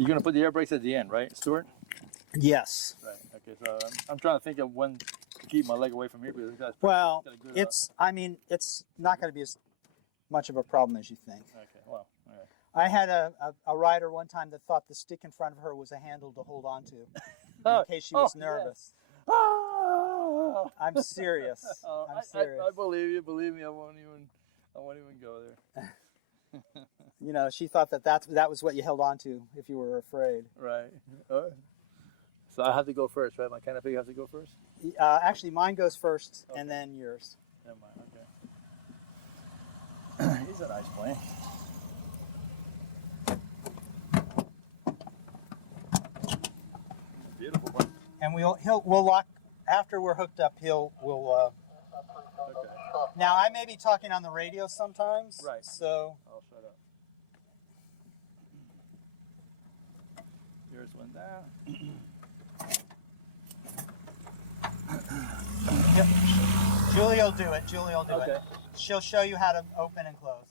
You're going to put the air brakes at the end, right, Stuart? Yes. Right. Okay. So I'm trying to think of when to keep my leg away from here because that's Well, got a good, it's not going to be as much of a problem as you think. Okay. Well. All right. I had a rider one time that thought the stick in front of her was a handle to hold on to in case she was nervous. Yes. Oh! I'm serious. I'm serious. I believe you. Believe me. I won't even go there. You know, she thought that was what you held on to if you were afraid. Right. So I have to go first, right? My canopy has to go first? Actually, mine goes first, Okay. and then yours. Never mind. Okay. He's a nice plane. Beautiful one. And we'll lock after we're hooked up. We'll. Okay. Now I may be talking on the radio sometimes. Right. So. I'll shut up. Yours went down. Yep. Julie will do it. Julie will do Okay. it. She'll show you how to open and close.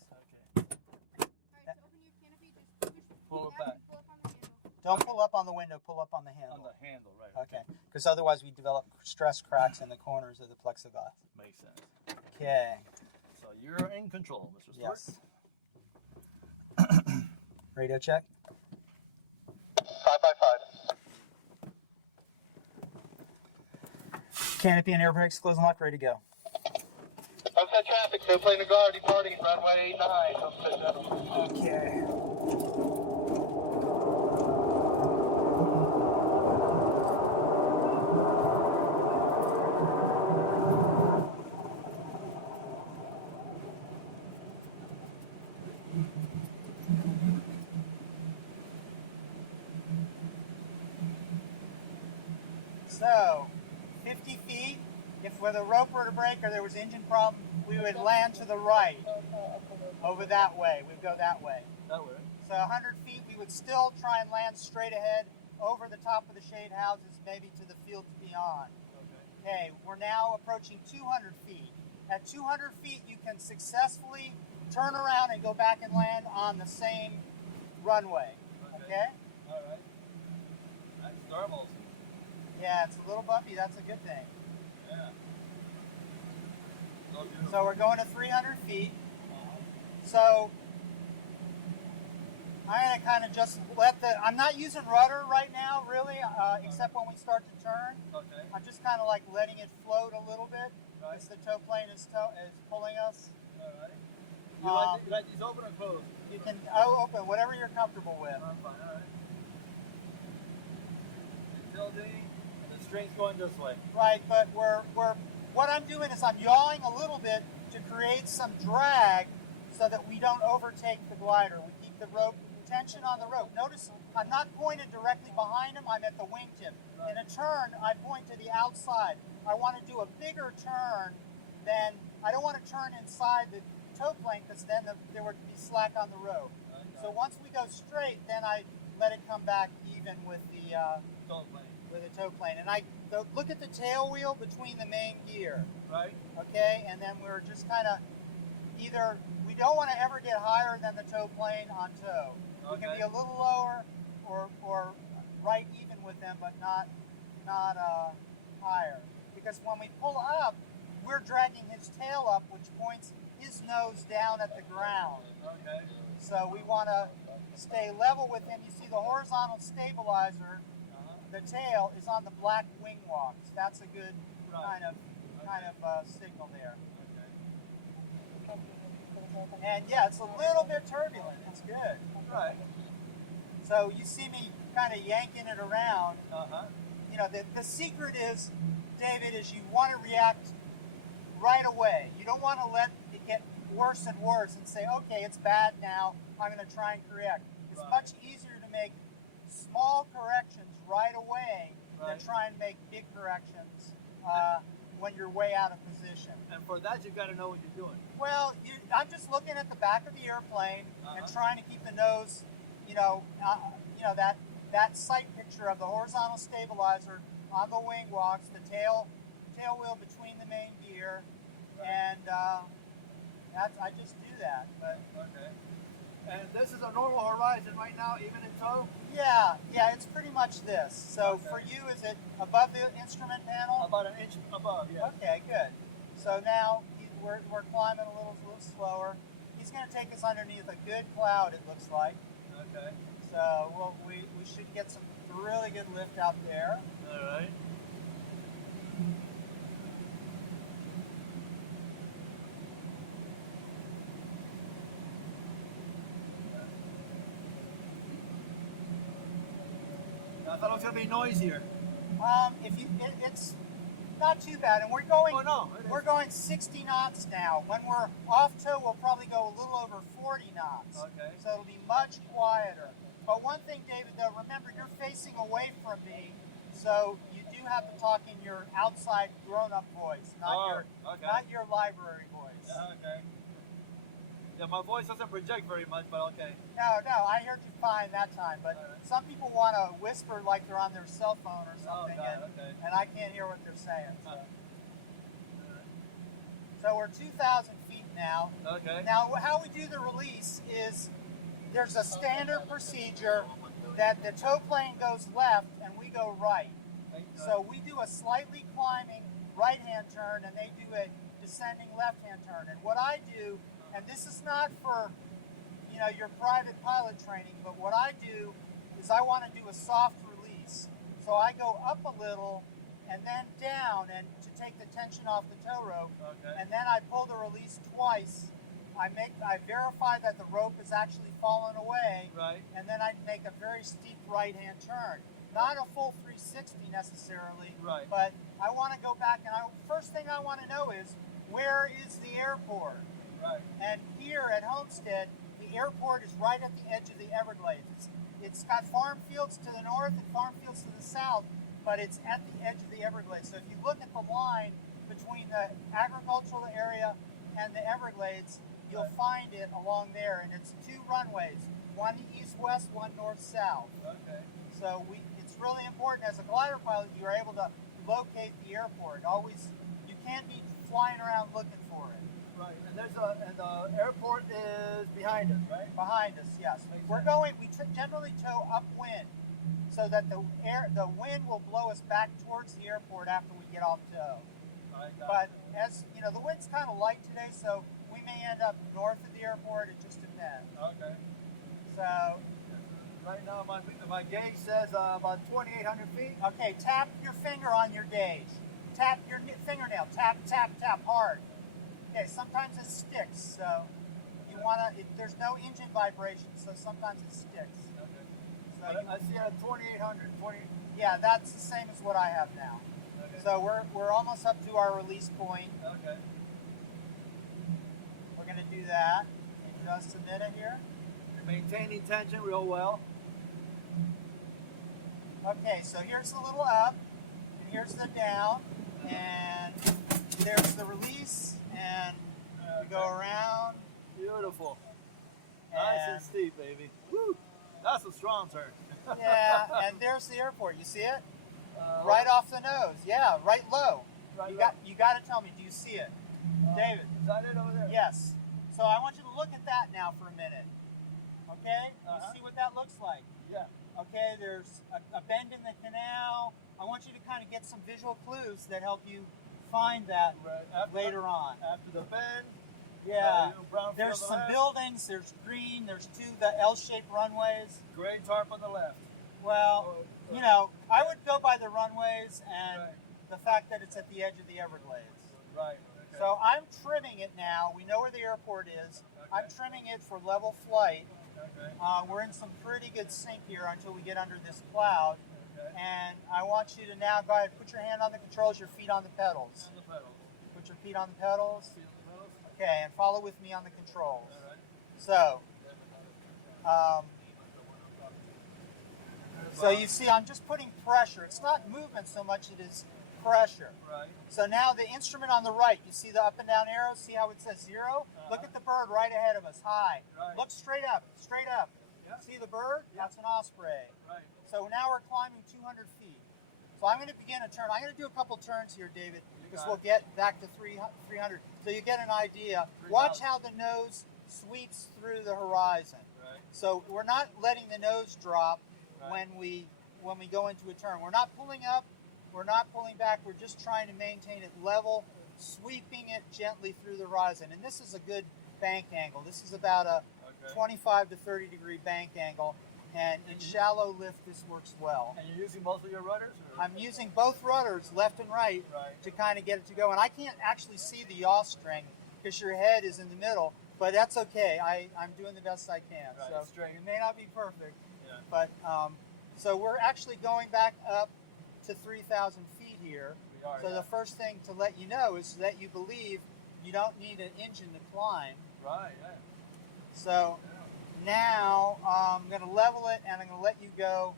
Okay. Alright, to open your canopy, just push Pull it down back. and pull up on the handle. Don't pull up on the window. Pull up on the handle. On the handle, right. Okay. Because otherwise we develop stress cracks in the corners of the plexiglass. Makes sense. Okay. So you're in control, Mr. Stewart. Yes. Radio check. 5x5. Canopy and air brakes close and lock. Ready to go. Homestead traffic, no plane to guard, departing runway 9. Homestead. Okay. So, 50 feet, if with a rope were to break or there was engine problem, we would land to the right, over that way. We'd go that way. That way. So 100 feet, we would still try and land straight ahead over the top of the shade houses, maybe to the fields beyond. Okay. Okay, we're now approaching 200 feet. At 200 feet, you can successfully turn around and go back and land on the same runway. Okay? All right. That's thermals. Yeah, it's a little bumpy. That's a good thing. Yeah. So beautiful. So we're going to 300 feet. So I'm going to kind of just I'm not using rudder right now, really, except when we start to turn. Okay. I'm just kind of like letting it float a little bit Right. as the tow plane is pulling us. All right. You like these open or closed? You can open whatever you're comfortable with. I'm fine. All right. Until the string's going this way. Right, but what I'm doing is I'm yawing a little bit to create some drag so that we don't overtake the glider. We keep the rope tension on the rope. Notice I'm not pointed directly behind him, I'm at the wingtip. In a turn, I point to the outside. I want to do a bigger turn than, I don't want to turn inside the tow plane because then there would be slack on the rope. So once we go straight, then I let it come back even with the Tow plane. with a tow plane. And look at the tail wheel between the main gear, Right. okay? And then we're just kind of we don't want to ever get higher than the tow plane on tow. We can Okay. be a little lower or right even with them, but not higher. Because when we pull up, we're dragging his tail up, which points his nose down at the ground. Okay. So we want to stay level with him. You see the horizontal stabilizer, the tail is on the black wing walks. That's a good Right. kind of signal there. And yeah, it's a little bit turbulent. It's good. Right. So you see me kind of yanking it around. Uh-huh. You know, the secret is, David, is you want to react right away. You don't want to let it get worse and worse and say, okay, it's bad now, I'm going to try and correct. It's Right. much easier to make small corrections right away than Right. try and make big corrections when you're way out of position. And for that, you've got to know what you're doing. Well, I'm just looking at the back of the airplane and Uh-huh. trying to keep the nose, that sight picture of the horizontal stabilizer on the wing walks, the tail wheel between the main gear, and I just do that. But Okay. And this is a normal horizon right now, even in tow? Yeah, it's pretty much this. So Okay. for you, is it above the instrument panel? About an inch above, yeah. Okay, good. So now we're climbing a little slower. He's going to take us underneath a good cloud, it looks like. Okay. So we should get some really good lift out there. All right. I thought it was going to be noisier. It's not too bad, and we're going. Oh, no, it is. We're going 60 knots now. When we're off tow, we'll probably go a little over 40 knots. Okay. So it'll be much quieter. But one thing, David, though, remember you're facing away from me, so you do have to talk in your outside grown-up voice, not your library voice. Okay. Yeah, my voice doesn't project very much, but okay. No, I heard you fine that time. But All right. some people want to whisper like they're on their cell phone or Oh, something, God, okay. and I can't hear what they're saying. All right. So we're 2,000 feet now. Okay. Now, how we do the release is there's a standard procedure that the tow plane goes left and we go right. So we do a slightly climbing right-hand turn and they do a descending left-hand turn. And what I do, and this is not for your private pilot training, but what I do is I want to do a soft release. So I go up a little and then down and to take the tension off the tow rope. Okay. And then I pull the release twice. I verify that the rope is actually fallen away, Right. and then I make a very steep right-hand turn. Not a full 360 necessarily, Right. but I want to go back, and first thing I want to know is, where is the airport? Right. And here at Homestead, the airport is right at the edge of the Everglades. It's got farm fields to the north and farm fields to the south, but it's at the edge of the Everglades. So if you look at the line between the agricultural area and the Everglades, you'll find it along there, and it's two runways, one east-west, one north-south. Okay. So it's really important as a glider pilot, you're able to locate the airport. You can't be flying around looking for it. Right. And the airport is behind us, right? Behind us, yes. Makes We're sense. going. We generally tow upwind, so that the wind will blow us back towards the airport after we get off tow. Right. But as you know, the wind's kind of light today, so we may end up north of the airport. It just depends. Okay. So, Right now, my gauge says about 2,800 feet. okay, tap your finger on your gauge. Tap your fingernail. Tap, tap, tap hard. Okay, sometimes it sticks, so you wanna. There's no engine vibration, so sometimes it sticks. Okay. So But I see it at 2,800. 20. yeah, that's the same as what I have now. Okay. So we're almost up to our release point. Okay. We're gonna do that in just a minute here. You're maintaining tension real well. Okay, so here's the little up, and here's the down, and there's the release, and we go around. Beautiful. Nice and And, steep, baby. Woo! That's a strong turn. yeah, and there's the airport. You see it? Uh, Right off the nose. Yeah, right low. Right You got to tell me. Do you see it, David? Is that it over there? Yes. So I want you to look at that now for a minute. Okay? Uh-huh. You see what that looks like? Yeah. Okay, there's a bend in the canal. I want you to kind of get some visual clues that help you find that Right. After later on. After the bend. Yeah. Brown field There's on the some left, buildings, there's green, there's the L-shaped runways. Gray tarp on the left. Well, you know, I would go by the runways and Right. the fact that it's at the edge of the Everglades. Right. Okay. So I'm trimming it now. We know where the airport is. I'm Okay. trimming it for level flight. Okay. We're in some pretty good sync here until we get under this cloud. Okay. And I want you to now go ahead, put your hand on the controls, your feet on the pedals. On the pedals. Put your feet on the pedals. Feel the pedals. Okay, and follow with me on the controls. All right. So, so you see, I'm just putting pressure. It's not movement so much, it is pressure. Right. So now the instrument on the right, you see the up and down arrows? See how it says 0? Look at the bird right ahead of us, high. Right. Look straight up, straight up. Yeah. See the bird? Yeah. That's an osprey. Right. So now we're climbing 200 feet. So I'm going to begin a turn. I'm going to do a couple turns here, David, because we'll get back to 300. So you get an idea. Watch 3,000. how the nose sweeps through the horizon. Right. So we're not letting the nose drop Right. when we go into a turn. We're not pulling up, we're not pulling back. We're just trying to maintain it level, sweeping it gently through the horizon. And this is a good bank angle. This is about a Okay. 25 to 30 degree bank angle, and in shallow lift this works well. And you're using both of your rudders? Or? I'm using both rudders, left and right, Right. to kind of get it to go. And I can't actually see the yaw string because your head is in the middle, but that's okay. I'm doing the best I can. Right, So it's straight. it may not be perfect, Yeah. but so we're actually going back up to 3,000 feet here. We are. So yeah. the first thing to let you know is that you believe you don't need an engine to climb. Right. Yeah. So now I'm going to level it and I'm going to let you go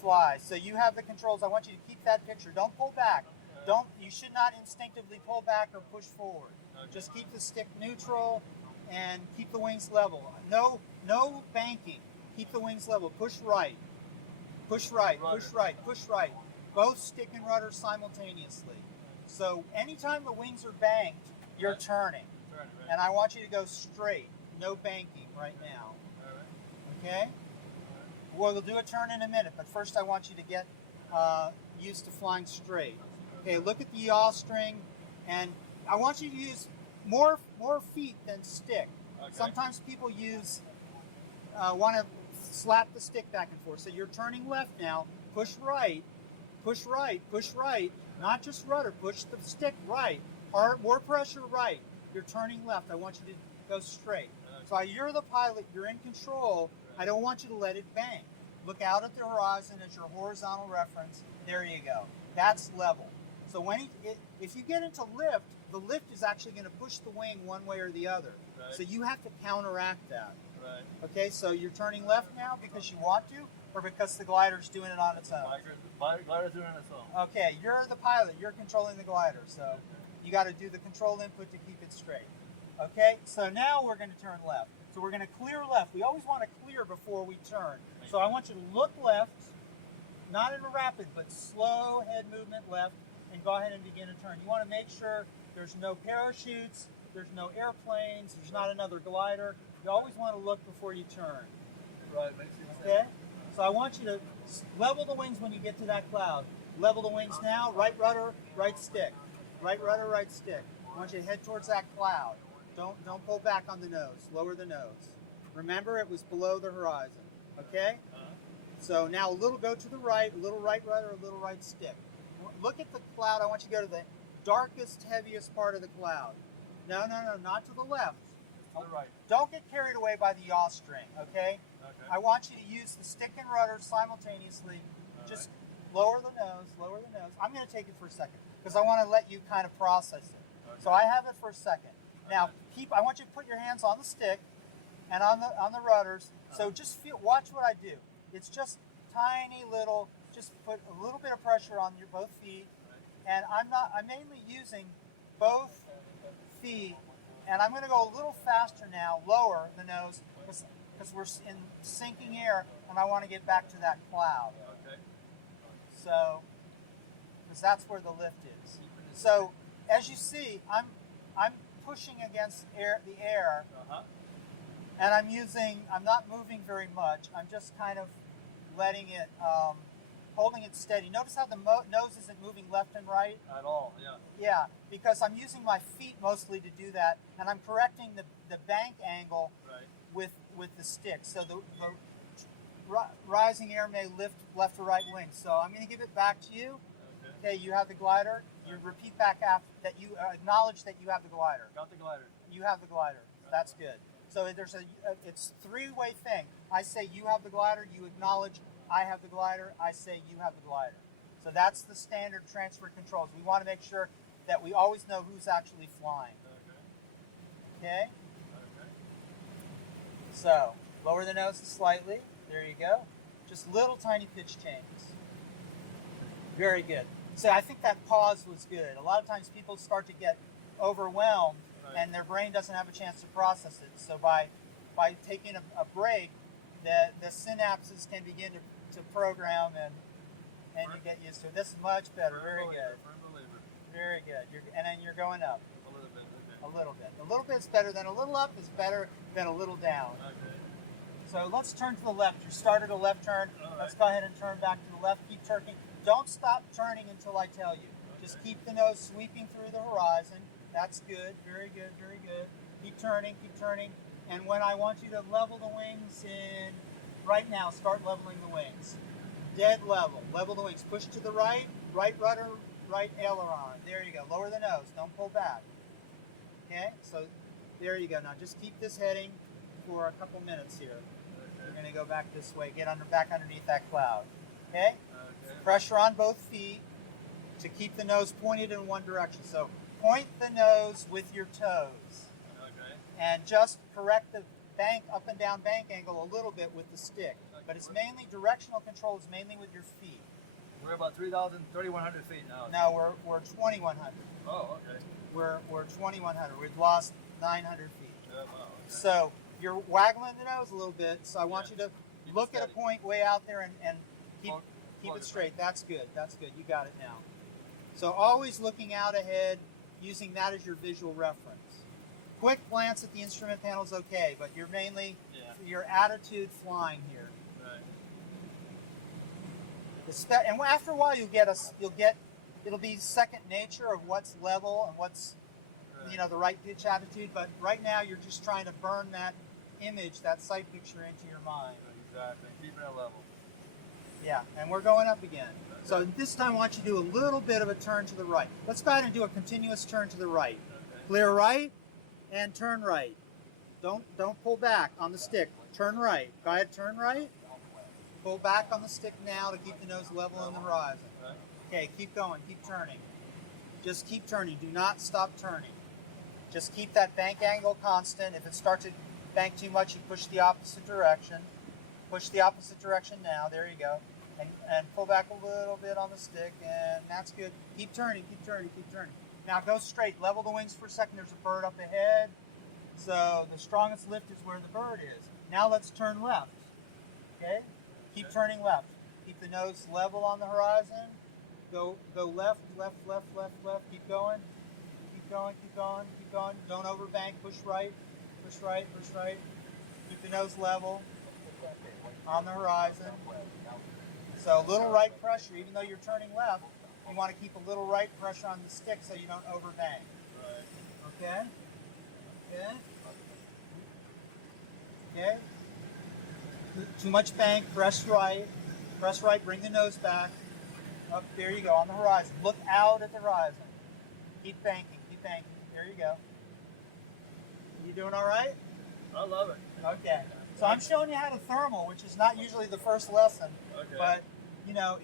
fly. So you have the controls. I want you to keep that picture. Don't pull back. You should not instinctively pull back or push forward. Okay. Just keep the stick neutral and keep the wings level. No banking. Keep the wings level. Push right. Push right. Push Rudder. right. Push right. Both stick and rudder simultaneously. So anytime the wings are banked, you're turning. Turn it, right. And I want you to go straight. No banking right now. All right. Okay? Well, we'll do a turn in a minute, but first I want you to get used to flying straight. Okay, look at the yaw string, and I want you to use more feet than stick. Okay. Sometimes people want to slap the stick back and forth. So you're turning left now. Push right, push right, push right. Not just rudder. Push the stick right. More pressure right. You're turning left. I want you to go straight. So you're the pilot. You're in control. I don't want you to let it bank. Look out at the horizon as your horizontal reference. There you go. That's level. So if you get into lift, the lift is actually going to push the wing one way or the other. Right. So you have to counteract that. Right. Okay, so you're turning left now because you want to, or because the glider's doing it on its own? Glider's doing its own. Okay, you're the pilot. You're controlling the glider. So you got to do the control input to keep it straight. Okay, so now we're going to turn left. So we're going to clear left. We always want to clear before we turn. So I want you to look left, not in a rapid, but slow head movement left, and go ahead and begin a turn. You want to make sure there's no parachutes, there's no airplanes, there's not another glider. You always want to look before you turn. Right, makes sense. Okay? So I want you to level the wings when you get to that cloud. Level the wings now, right rudder, right stick. Right rudder, right stick. I want you to head towards that cloud. Don't pull back on the nose. Lower the nose. Remember, it was below the horizon. Okay? So now a little go to the right, a little right rudder, a little right stick. Look at the cloud. I want you to go to the darkest, heaviest part of the cloud. No, not to the left. To the right. Don't get carried away by the yaw string, okay? Okay. I want you to use the stick and rudder simultaneously. Just lower the nose, lower the nose. I'm going to take it for a second because I want to let you kind of process it. Okay. So I have it for a second. Now, I want you to put your hands on the stick and on the rudders. So just watch what I do. It's just tiny little, just put a little bit of pressure on your both feet. And I'm mainly using both feet, and I'm going to go a little faster now, lower the nose, because we're in sinking air, and I want to get back to that cloud. Okay. So, because that's where the lift is. So, as you see, I'm pushing against the air, and I'm not moving very much. I'm just kind of letting it, holding it steady. Notice how the nose isn't moving left and right? At all, yeah. Yeah, because I'm using my feet mostly to do that, and I'm correcting the bank angle Right. with the stick. So the rising air may lift left or right wing. So I'm going to give it back to you. Okay. Okay, you have the glider. You repeat back after that. You acknowledge that you have the glider. Got the glider. You have the glider. That's good. So it's a three-way thing. I say you have the glider. You acknowledge I have the glider. I say you have the glider. So that's the standard transfer controls. We want to make sure that we always know who's actually flying. Okay. Okay? Okay. So lower the nose slightly. There you go. Just little tiny pitch changes. Very good. So I think that pause was good. A lot of times people start to get overwhelmed and their brain doesn't have a chance to process it. So by taking a break, the synapses can begin to program and you get used to it. This is much better. Very good. Very good. And then you're going up A little bit, okay. a little bit. A little bit is better than a little up is better than a little down. Okay. So let's turn to the left. You started a left turn. Let's go ahead and turn back to the left. Keep turning. Don't stop turning until I tell you. Just keep the nose sweeping through the horizon. That's good. Very good. Very good. Keep turning. Keep turning. And when I want you to level the wings in right now, start leveling the wings. Dead level. Level the wings. Push to the right. Right rudder. Right aileron. There you go. Lower the nose. Don't pull back. Okay? So there you go. Now just keep this heading for a couple minutes here. We're going to go back this way. Get back underneath that cloud. Okay? Pressure on both feet to keep the nose pointed in one direction. So point the nose with your toes. And just correct the bank, up and down bank angle a little bit with the stick. But it's mainly directional control is mainly with your feet. We're about 3,100 feet now. No, we're 2,100. Oh, okay. We're 2,100. We've lost 900 feet. Yeah, wow, okay. So you're waggling the nose a little bit. So I want you to look at a point way out there and keep it straight. That's good. That's good. You got it now. So always looking out ahead, using that as your visual reference. Quick glance at the instrument panel is okay, but you're mainly your attitude flying here. Right. And after a while, it'll be second nature of what's level and what's the right pitch attitude. But right now, you're just trying to burn that image, that sight picture into your mind. Exactly. Keeping it level. Yeah, and we're going up again. So this time I want you to do a little bit of a turn to the right. Let's go ahead and do a continuous turn to the right. Okay. Clear right and turn right. Don't pull back on the stick. Turn right. Go ahead, turn right. Pull back on the stick now to keep the nose level in the horizon. Okay, keep going, keep turning. Just keep turning. Do not stop turning. Just keep that bank angle constant. If it starts to bank too much, you push the opposite direction. Push the opposite direction now. There you go. And pull back a little bit on the stick, and that's good. Keep turning, keep turning, keep turning. Now go straight. Level the wings for a second. There's a bird up ahead. So the strongest lift is where the bird is. Now let's turn left. Okay? Keep turning left. Keep the nose level on the horizon. Go left, left, left, left, left. Keep going. Keep going, keep going, keep going. Don't overbank. Push right, push right, push right. Keep the nose level on the horizon. So a little right pressure, even though you're turning left, you want to keep a little right pressure on the stick so you don't overbank. Right. Okay? Okay? Okay? Too much bank, press right, bring the nose back. Up, there you go, on the horizon. Look out at the horizon. Keep banking, there you go. You doing all right? I love it. Okay. So I'm showing you how to thermal, which is not usually the first lesson. Okay. But,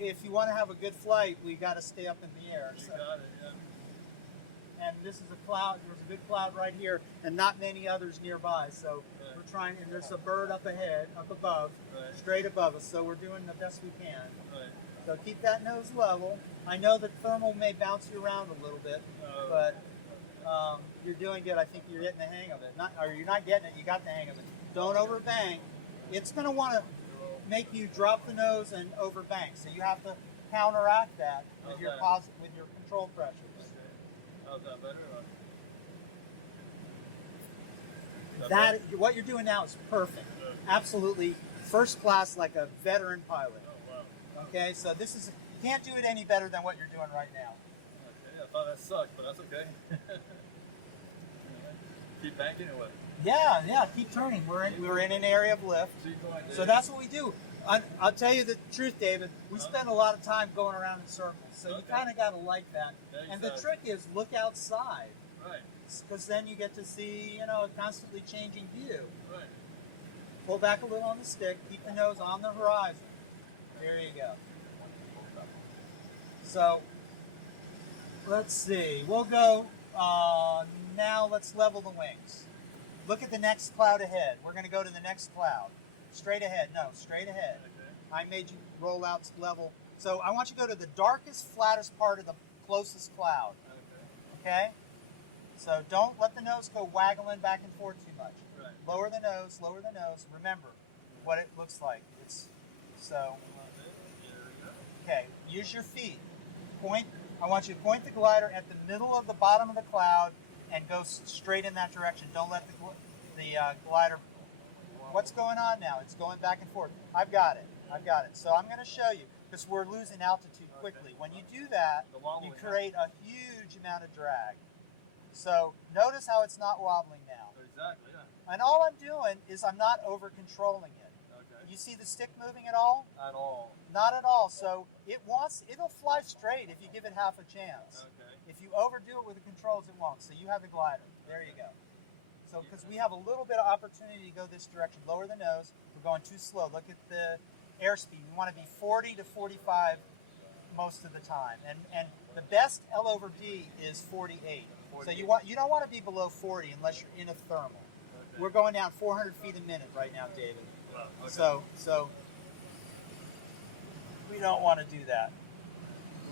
if you want to have a good flight, we got to stay up in the air. You got it, yeah. And this is a cloud. There's a good cloud right here, and not many others nearby. So we're trying, and there's a bird up ahead, up above, straight above us. So we're doing the best we can. Right. So keep that nose level. I know that thermal may bounce you around a little bit, but you're doing good. I think you're getting the hang of it. Or you're not getting it. You got the hang of it. Don't overbank. It's going to want to make you drop the nose and overbank. So you have to counteract that with your control pressures. How's that better? That what you're doing now is perfect. Absolutely first class, like a veteran pilot. Oh, wow. Okay, so you can't do it any better than what you're doing right now. Okay, I thought that sucked, but that's okay. Keep banking or what? Yeah, keep turning. We're in an area of lift. So that's what we do. I'll tell you the truth, David. We spend a lot of time going around in circles, so you kind of got to like that. Yeah, and the trick is look outside. Right. Because then you get to see, a constantly changing view. Right. Pull back a little on the stick. Keep the nose on the horizon. There you go. So, let's see. We'll go, now let's level the wings. Look at the next cloud ahead. We're going to go to the next cloud. Straight ahead. No, straight ahead. Okay. I made you roll out level. So I want you to go to the darkest, flattest part of the closest cloud. Okay? So don't let the nose go waggling back and forth too much. Right. Lower the nose, lower the nose. Remember what it looks like. Okay, use your feet. I want you to point the glider at the middle of the bottom of the cloud and go straight in that direction. Don't let the glider What's going on now? It's going back and forth. I've got it. So I'm going to show you because we're losing altitude quickly. When you do that, The you wobbling create a huge amount of drag. So notice how it's not wobbling now. Exactly, yeah. And all I'm doing is I'm not over controlling it. Okay. You see the stick moving at all? At all. Not at all. So it'll fly straight if you give it half a chance. Okay. If you overdo it with the controls, it won't. So you have the glider. There you go. So because we have a little bit of opportunity to go this direction, lower the nose. We're going too slow. Look at the airspeed. We want to be 40 to 45 most of the time. And the best L over D is 48. So you don't want to be below 40 unless you're in a thermal. Okay. We're going down 400 feet a minute right now, David. Wow, okay. So we don't want to do that.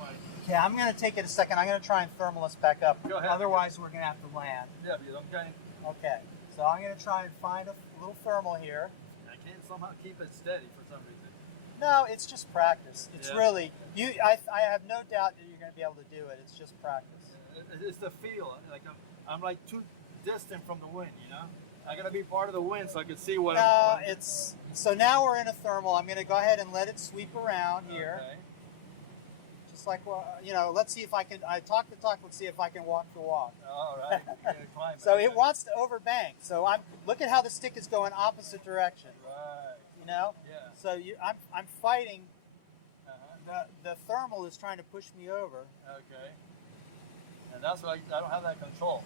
Right. Okay, I'm going to take it a second. I'm going to try and thermal us back up. Go ahead. Otherwise, we're going to have to land. Yeah, but okay. Okay, so I'm going to try and find a little thermal here. I can't somehow keep it steady for some reason. No, it's just practice. It's Yeah. really I have no doubt that you're going to be able to do it. It's just practice. It's the feel. Like I'm like too distant from the wind, you know. I gotta be part of the wind so I can see what. No, it's so now we're in a thermal. I'm going to go ahead and let it sweep around here, Okay. just like let's see if I can. I talk the talk. Let's see if I can walk the walk. All right. Yeah, climb So okay. it wants to overbank. So look at how the stick is going opposite direction. Right. You know. Yeah. So I'm fighting. Uh-huh. The thermal is trying to push me over. Okay. And that's why I don't have that control.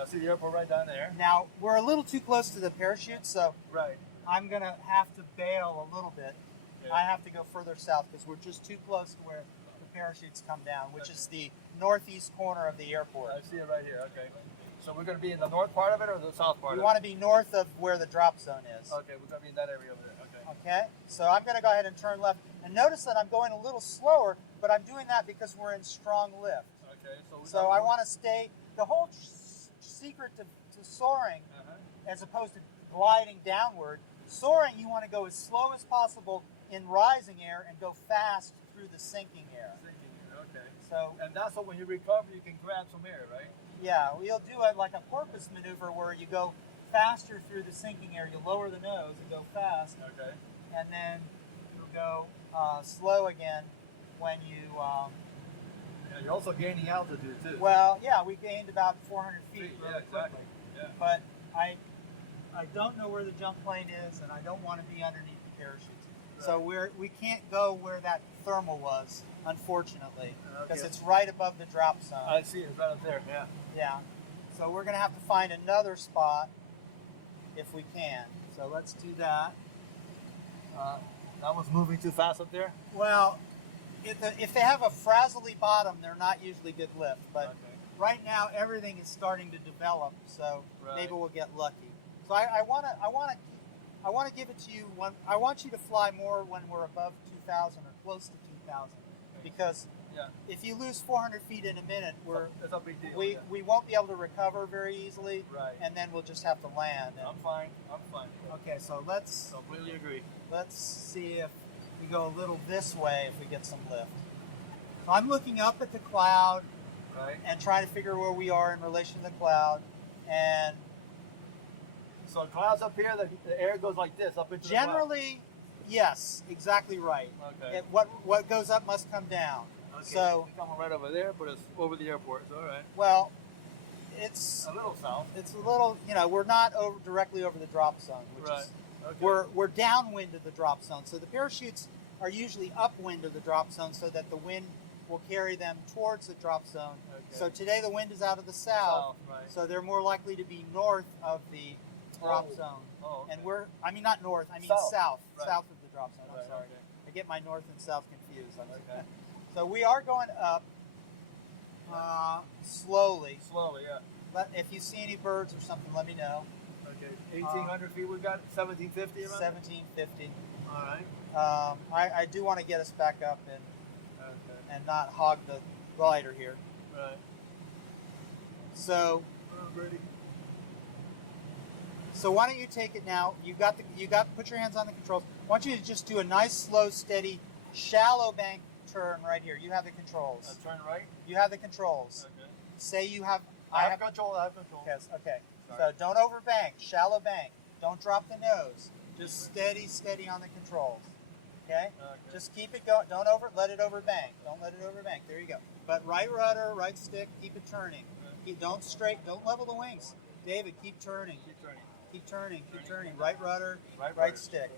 I see the airport right down there. Now we're a little too close to the parachute, so Right. I'm gonna have to bail a little bit. Yeah. I have to go further south because we're just too close to where the parachutes come down, which is the northeast corner of the airport. I see it right here. Okay. So we're gonna be in the north part of it or the south part We of want to be north of where the drop zone is. it? Okay, we're gonna be in that area over there. Okay. Okay, so I'm going to go ahead and turn left. And notice that I'm going a little slower, but I'm doing that because we're in strong lift. Okay. So I want to stay. The whole secret to soaring, Uh-huh. as opposed to gliding downward, soaring you want to go as slow as possible in rising air and go fast through the sinking air. Okay. So And that's what when you recover, you can grab some air, right? yeah, we'll do it like a porpoise maneuver where you go faster through the sinking air. You lower the nose and go fast, Okay. and then you'll go slow again when you. And you're also gaining altitude too. Well, yeah, we gained about 400 feet Feet, really yeah, exactly. quickly. Yeah. But I don't know where the jump plane is, and I don't want to be underneath the parachutes. So we can't go where that thermal was, unfortunately, because Okay. it's right above the drop zone. I see it right up there. Yeah. Yeah. So we're going to have to find another spot if we can. So let's do that. That was moving too fast up there. Well, if they have a frazzly bottom, they're not usually good lift. But Okay. right now, everything is starting to develop, so Right. maybe we'll get lucky. So I want to give it to you. I want you to fly more when we're above 2,000 or close to 2,000, because Yeah. if you lose 400 feet in a minute, It's a big deal. we yeah. we won't be able to recover very easily, Right. and then we'll just have to land. And- I'm fine. I'm fine. okay, so let's Completely agree. see if we go a little this way if we get some lift. So I'm looking up at the cloud Right. and trying to figure where we are in relation to the cloud, and So clouds up here, the air goes like this up into generally, yes, exactly right. the cloud. Okay. What goes up must come down. Okay. So, we come right over there, but it's over the airport. So all right. well, it's A little south. a little, we're not directly over the drop zone, which Right. is Okay. we're downwind of the drop zone. So the parachutes are usually upwind of the drop zone, so that the wind will carry them towards the drop zone. Okay. So today the wind is out of the south, right. so they're more likely to be north of the drop Oh. zone. Oh, okay. And not north, I mean South. south, Right. south of the drop zone. I'm Right, sorry. okay. I get my north and south confused. Okay. So we are going up slowly. Slowly, yeah. If you see any birds or something, let me know. Okay. 1,800 feet. We got 1,750 around. 1750. All right. I do want to get us back up Okay. and not hog the glider here. Right. So Ready. why don't you take it now? Put your hands on the controls. I want you to just do a nice, slow, steady, shallow bank turn right here. You have the controls. Turn right. You have the controls. Okay. Say you have. I have control. I have control. Yes. Okay. Sorry. So don't overbank. Shallow bank. Don't drop the nose. Just steady, steady on the controls. Okay? Okay. Just keep it going. Don't let it overbank. Don't let it overbank. There you go. But right rudder, right stick, keep it turning. Don't level the wings. David, keep turning. Keep turning. Keep turning. Keep turning. Right rudder, Right right rudder. stick.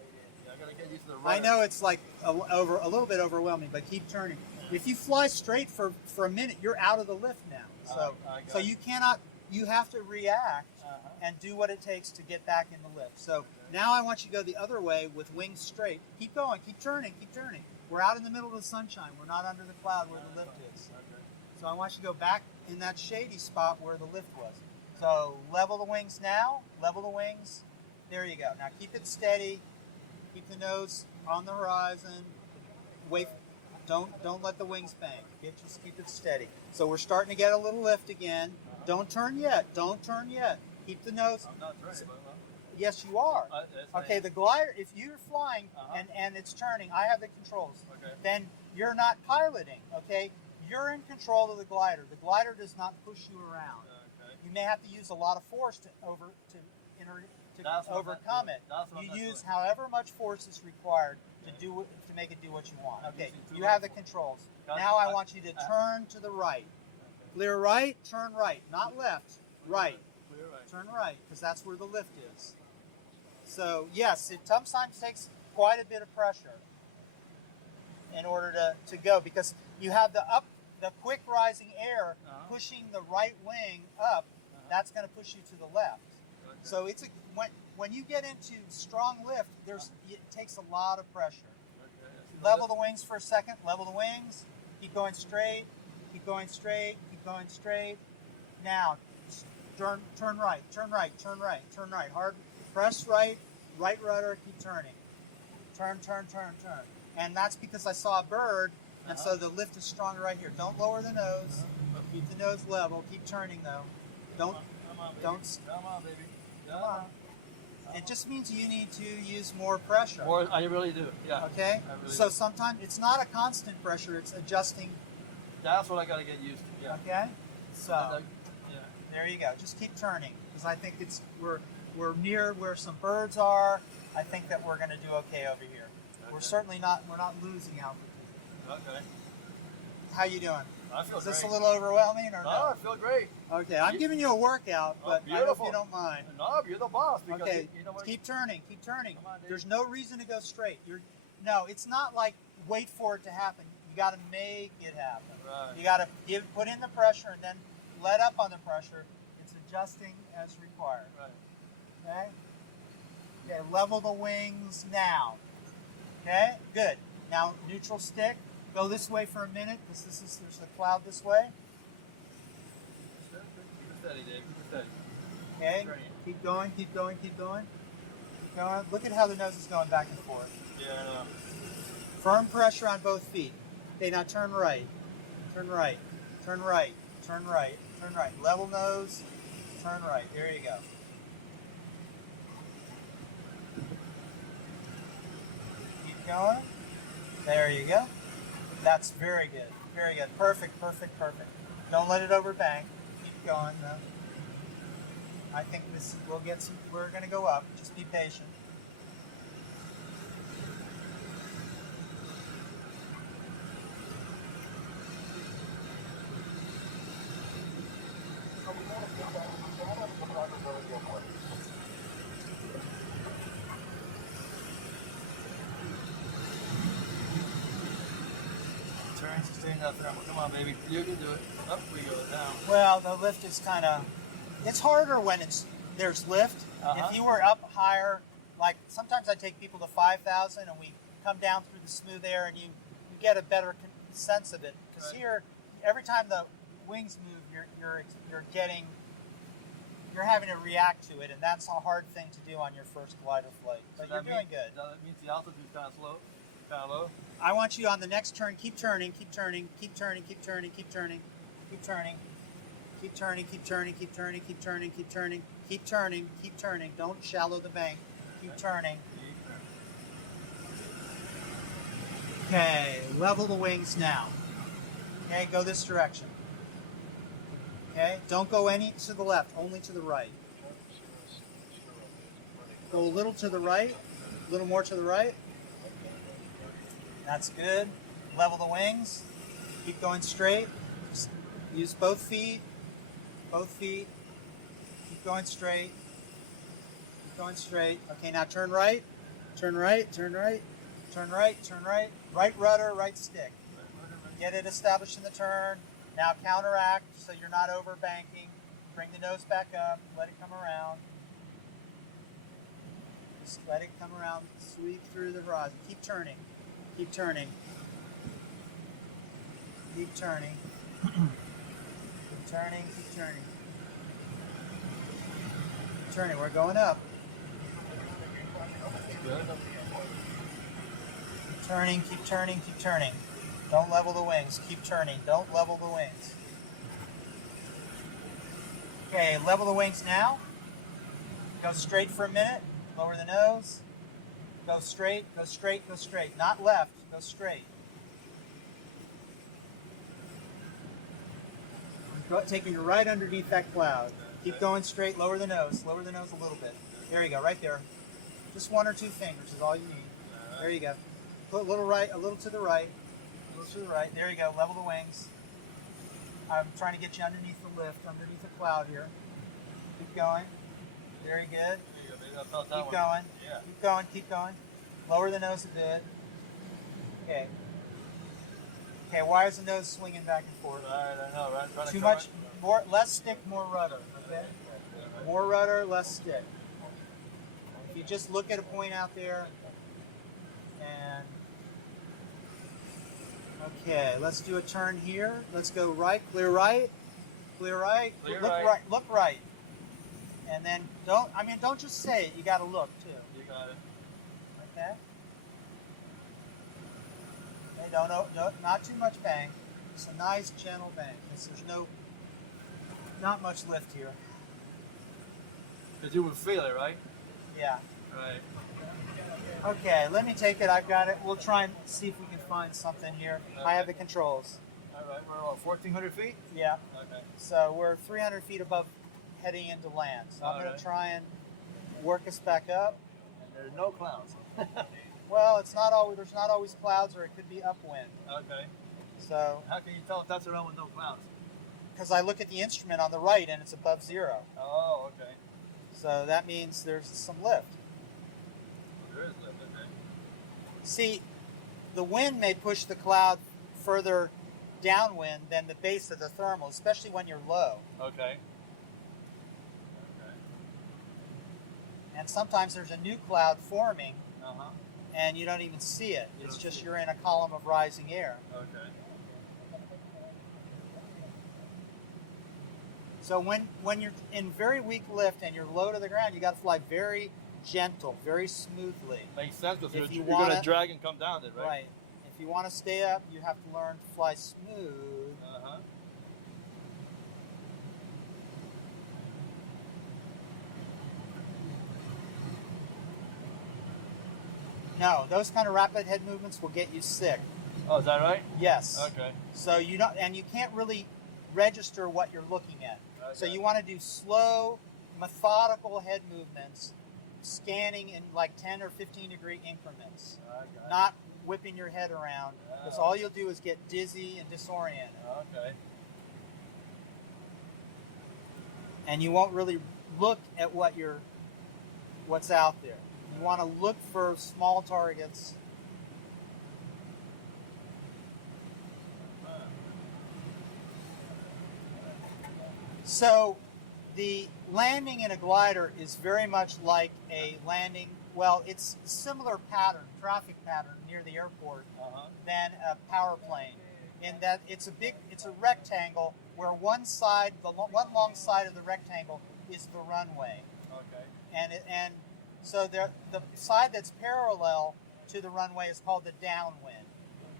Yeah, I gotta get used to the rudder. I know it's like a little bit overwhelming, but keep turning. If you fly straight for a minute, you're out of the lift now. So you cannot. You have to react and do what it takes to get back in the lift. So now I want you to go the other way with wings straight. Keep going. Keep turning. Keep turning. We're out in the middle of the sunshine. We're not under the cloud where the lift is. Okay. So I want you to go back in that shady spot where the lift was. So level the wings now. Level the wings. There you go. Now keep it steady. Keep the nose on the horizon. Wait. Don't let the wings bang. Just keep it steady. So we're starting to get a little lift again. Don't turn yet. Don't turn yet. Keep the nose. I'm not turning, but Yes, you are. Okay, the glider, if you're flying and it's turning, I have the controls. Okay. Then you're not piloting, okay? You're in control of the glider. The glider does not push you around. Okay. You may have to use a lot of force to That's what I'm not overcome doing. it. That's what I'm You not use doing. however much force is required to make it do what you want. I'm Okay, using too you much have the force. controls. Got Now it. I want you to turn to the right. Clear right, turn right. Not left, right. Clear right. Turn right, because that's where the lift is. So yes, it sometimes takes quite a bit of pressure in order to go, because you have the quick rising air pushing the right wing up. That's going to push you to the left. Okay. So when you get into strong lift, it takes a lot of pressure. Okay. Level the wings for a second. Level the wings. Keep going straight. Keep going straight. Keep going straight. Now, turn right. Turn right. Turn right. Turn right. Hard. Press right. Right rudder. Keep turning. Turn. Turn. Turn. Turn. And that's because I saw a bird, and so the lift is stronger right here. Don't lower the nose. Keep the nose level. Keep turning though. Don't. Come on, baby. Don't. Come on, baby. Come on. It just means you need to use more pressure. More, I really do. Yeah. Okay? I really So do. sometimes it's not a constant pressure, it's adjusting. That's what I gotta get used to. Yeah. Okay? So Yeah. there you go. Just keep turning. Because I think we're near where some birds are. I think that we're gonna do okay over here. Okay. We're not losing altitude. Okay. How you doing? I feel Is this great. a little overwhelming or No, no? I feel great. Okay, I'm giving you a workout, Oh, but I hope beautiful. you don't mind. No, you're the boss. Because Okay, you know what? keep turning, keep turning. Come on, Dave. There's no reason to go straight. No, it's not like wait for it to happen. You got to make it happen. Right. You got to put in the pressure and then let up on the pressure. It's adjusting as required. Right. Okay. Okay. Level the wings now. Okay. Good. Now neutral stick. Go this way for a minute because there's a cloud this way. Keep it steady, Dave. Keep it steady. Okay. Great. Keep going. Keep going. Keep going. Keep going. Look at how the nose is going back and forth. Yeah, I know. Firm pressure on both feet. Okay, now turn right. Turn right. Turn right. Turn right. Turn right. Level nose. Turn right. There you go. Keep going. There you go. That's very good. Very good. Perfect, perfect, perfect. Don't let it overbank. Keep going though. I think we're gonna go up. Just be patient. Turn, sustain that thermal. Come on, baby. You can do it. Up we go. Down. Well, the lift is kind of, it's harder when there's lift. If you were up higher, like sometimes I take people to 5,000 and we come down through the smooth air and you get a better sense of it. Because Right. here, every time the wings move, you're having to react to it, and that's a hard thing to do on your first glider flight. But So you're that doing means- good. That means the altitude's kind of slow, kind of low. I want you on the next turn, keep turning, keep turning, keep turning, keep turning, keep turning, keep turning, keep turning, keep turning, keep turning, keep turning, keep turning, keep turning, keep turning. Don't shallow the bank. Keep turning. Keep turning. Okay, level the wings now. Okay, go this direction. Okay, don't go any to the left, only to the right. Go a little to the right, a little more to the right. That's good. Level the wings. Keep going straight. Just use both feet. Both feet. Keep going straight. Keep going straight. Okay, now turn right. Turn right. Turn right. Turn right. Turn right. Right rudder, right stick. Get it established in the turn. Now counteract so you're not over banking. Bring the nose back up. Let it come around. Just let it come around. Sweep through the horizon. Keep turning. Keep turning. Keep turning. Keep turning. Keep turning. Keep turning. We're going up. Keep turning. Keep turning. Keep turning. Don't level the wings. Keep turning. Don't level the wings. Okay, level the wings now. Go straight for a minute. Lower the nose. Go straight, go straight, go straight. Not left, go straight. Taking you right underneath that cloud. Keep going straight, lower the nose a little bit. There you go, right there. Just 1 or 2 fingers is all you need. There you go. Put a little right, a little to the right, a little to the right. There you go, level the wings. I'm trying to get you underneath the lift, underneath the cloud here. Keep going. Very good. Keep going. Yeah. Keep going. Keep going. Lower the nose a bit. Okay. Okay. Why is the nose swinging back and forth? Right, I know, right? Trying to Too cover much. it. More. Less stick. More rudder. Okay. More rudder. Less stick. If you just look at a point out there, and okay, let's do a turn here. Let's go right. Clear right. Clear right. Clear look right. right. Look right. And then don't just say it. You got to look too. You got it. Okay. Okay, don't not too much bang. It's a nice gentle bang. There's not much lift here. Because you would feel it, right? Yeah. Right. Okay, let me take it. I've got it. We'll try and see if we can find something here. I have the controls. All right, we're about 1,400 feet? Yeah. Okay. So we're 300 feet above heading into land. So I'm going Alright. to try and work us back up. And there's no clouds. Well, it's not always. There's not always clouds, or it could be upwind. Okay. So, How can you tell if that's around with no clouds? because I look at the instrument on the right and it's above zero, Oh, okay. so that means there's some lift. There is lift, okay. See, the wind may push the cloud further downwind than the base of the thermal, especially when you're low. Okay. And sometimes there's a new cloud forming Uh-huh. and you don't even see it. You It's don't just see it. you're in a column of rising air. Okay. So when you're in very weak lift and you're low to the ground, you got to fly very gentle, very smoothly. Makes sense because If you're you going to wanna- drag and come down it, right? Right. If you want to stay up, you have to learn to fly smooth. Uh-huh. No, those kind of rapid head movements will get you sick. Oh, is that right? Yes. Okay. So you don't, and you can't really register what you're looking at. So Okay. you want to do slow, methodical head movements, scanning in like 10 or 15 degree increments, Okay. not whipping your head around, because all you'll do is get dizzy and disoriented, Okay. and you won't really look at what's out there. You want to look for small targets. So the landing in a glider is very much like a landing, well, it's a similar pattern, traffic pattern near the airport Uh-huh. than a power plane, in that it's a rectangle where one long side of the rectangle is the runway. Okay. And so the side that's parallel to the runway is called the downwind.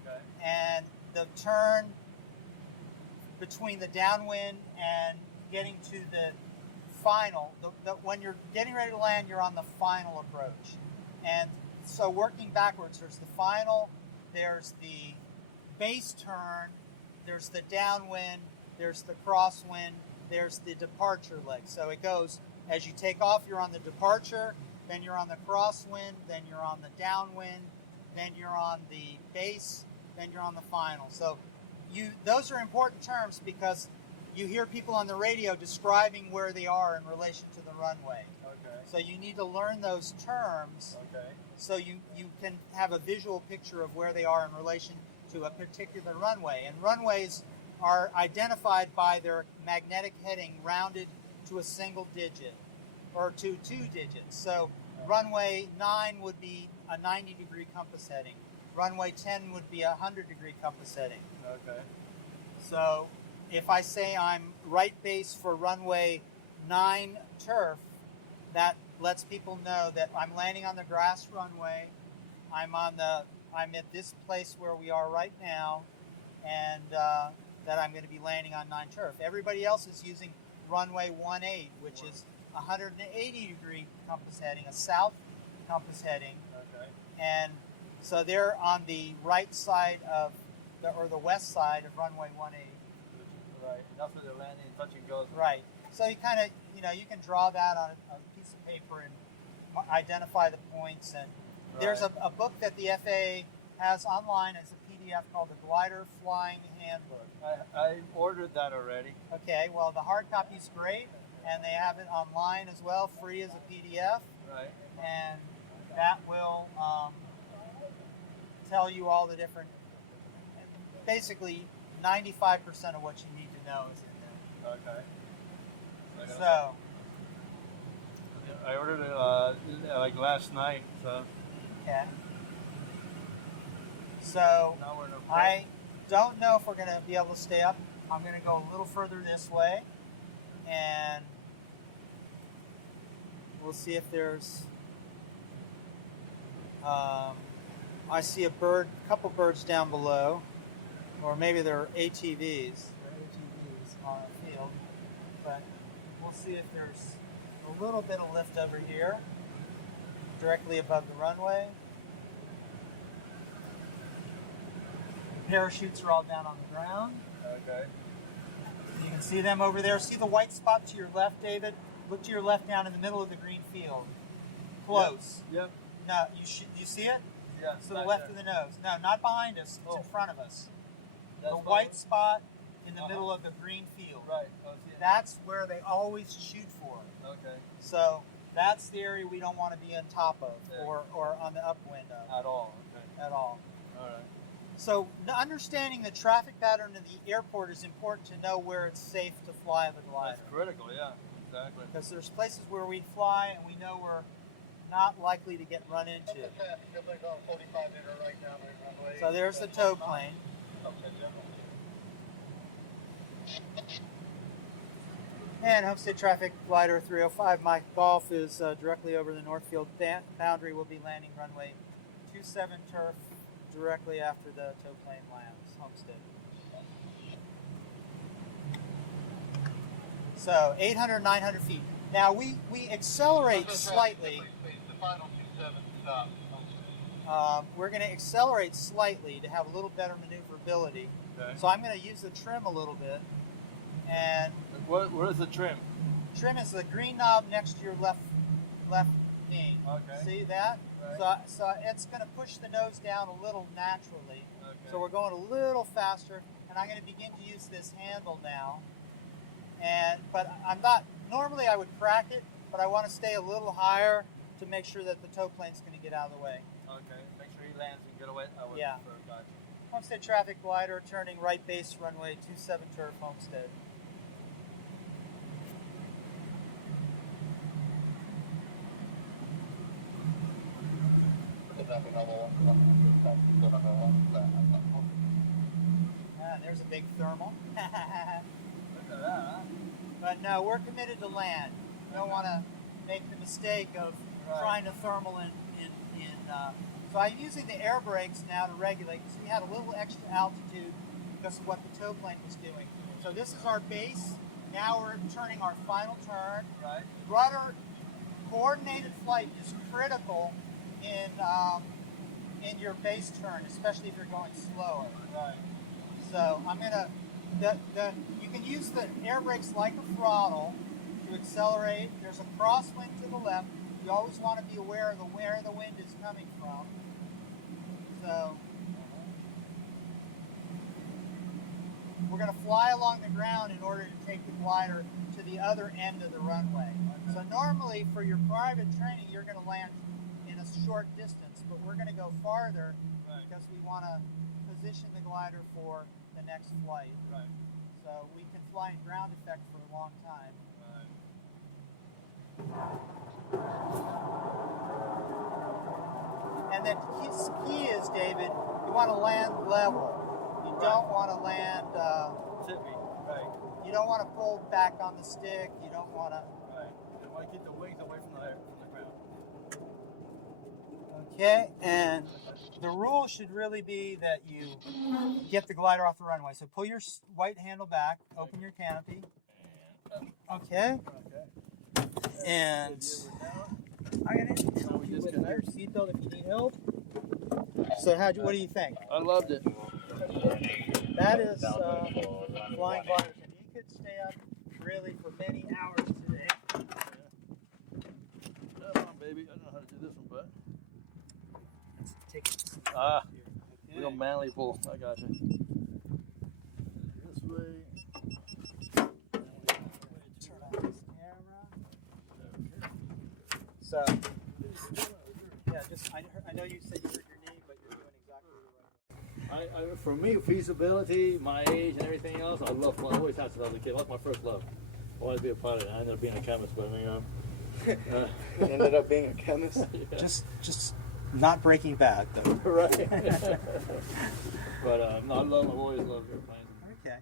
Okay. And the turn between the downwind and getting to the final, when you're getting ready to land, you're on the final approach. And so working backwards, there's the final, there's the base turn, there's the downwind, there's the crosswind, there's the departure leg. So it goes, as you take off, you're on the departure. then you're on the crosswind, then you're on the downwind, then you're on the base, then you're on the final. So those are important terms because you hear people on the radio describing where they are in relation to the runway. Okay. So you need to learn those terms Okay. so you can have a visual picture of where they are in relation to a particular runway. And runways are identified by their magnetic heading rounded to a single digit or to 2 digits. So runway 9 would be a 90-degree compass heading. Runway 10 would be a 100-degree compass heading. Okay. So if I say I'm right base for runway 9 turf, that lets people know that I'm landing on the grass runway. I'm at this place where we are right now, and that I'm going to be landing on 9 turf. Everybody else is using runway 18, which is 180-degree compass heading, a south compass heading. Okay. And so they're on the right side of the west side of runway 18. Right. That's where they're landing. Touch and goes. Right. So you kind of, you can draw that on a piece of paper and identify the points. And there's a book that the FAA has online as a PDF called the Glider Flying Handbook. I ordered that already. Okay. Well, the hard copy's great, and they have it online as well, free as a PDF. Right. And that will tell you all the different, basically 95% of what you need to know is in there. Okay. So, I ordered it like last night. So okay. So, now we're in a I don't know if we're going to be able to stay up. I'm going to go a little further this way, and we'll see if there's. I see a couple birds down below, or maybe they're ATVs. They're ATVs on the field, but we'll see if there's a little bit of lift over here, directly above the runway. Parachutes are all down on the ground. Okay. You can see them over there. See the white spot to your left, David? Look to your left down in the middle of the green field. Close. Yep. No, you see it? Yeah. To the left of the nose. No, not behind us. It's in front of us. That's The white spot in the middle of the green field. Right. Oh, see it. That's where they always shoot for. Okay. So that's the area we don't want to be on top of Yeah. or on the upwind of At all. Okay. at all. All right. So understanding the traffic pattern of the airport is important to know where it's safe to fly the glider. That's critical. Yeah. Exactly. Because there's places where we fly and we know we're not likely to get run into. So there's the tow plane. And Homestead Traffic Glider 305, Mike Golf is directly over the Northfield boundary. We'll be landing runway 27 turf directly after the tow plane lands, Homestead. So 800, 900 feet. Now we accelerate slightly. The final 27 stop. We're going to accelerate slightly to have a little better maneuverability. Okay. So I'm going to use the trim a little bit. And What is the trim? trim is the green knob next to your left knee. Okay. See that? Right. So it's going to push the nose down a little naturally. Okay. So we're going a little faster, and I'm going to begin to use this handle now. But I'm not. Normally I would crack it, but I want to stay a little higher to make sure that the tow plane's going to get out of the way. Okay. Make sure he lands and get away. Yeah. Gotcha. Homestead Traffic Glider turning right base runway 27 turf Homestead. There's a big thermal. Look at that, huh? But no, we're committed to land. We don't want to make the mistake of trying to thermal in. So I'm using the air brakes now to regulate because we had a little extra altitude because of what the tow plane was doing. So this is our base. Now we're turning our final turn. Right. Rudder coordinated flight is critical in your base turn, especially if you're going slower. Right. So I'm gonna. You can use the air brakes like a throttle to accelerate. There's a crosswind to the left. you always want to be aware of where the wind is coming from. So we're going to fly along the ground in order to take the glider to the other end of the runway. So normally for your private training, you're going to land in a short distance, but we're going to go farther because we want to position the glider for the next flight. Right. So we can fly in ground effect for a long time. And then key is, David, you want to land level. You don't want to land Tippy. Right. you don't want to pull back on the stick. You don't want to. Right. You want to keep the wings away from the ground. Okay, and the rule should really be that you get the glider off the runway. So pull your white handle back, open your canopy. Okay. And I'm gonna help you with your seatbelt if you need help. So what do you think? I loved it. That is flying gliders, and you could stay up really for many hours today. Come on, baby. I don't know how to do this one, but. Take Real manly pull. I got you. This way. Turn on this camera. So, yeah, I know you said you hurt your knee, but you're doing exactly the right way. For me, feasibility, my age, and everything else, I love flying. I always had since I was a kid. That's my first love. I wanted to be a pilot. I ended up being a chemist, but ended up being a chemist. Yeah. Just not Breaking Bad, though. Right. But no, I've always loved airplanes. Okay.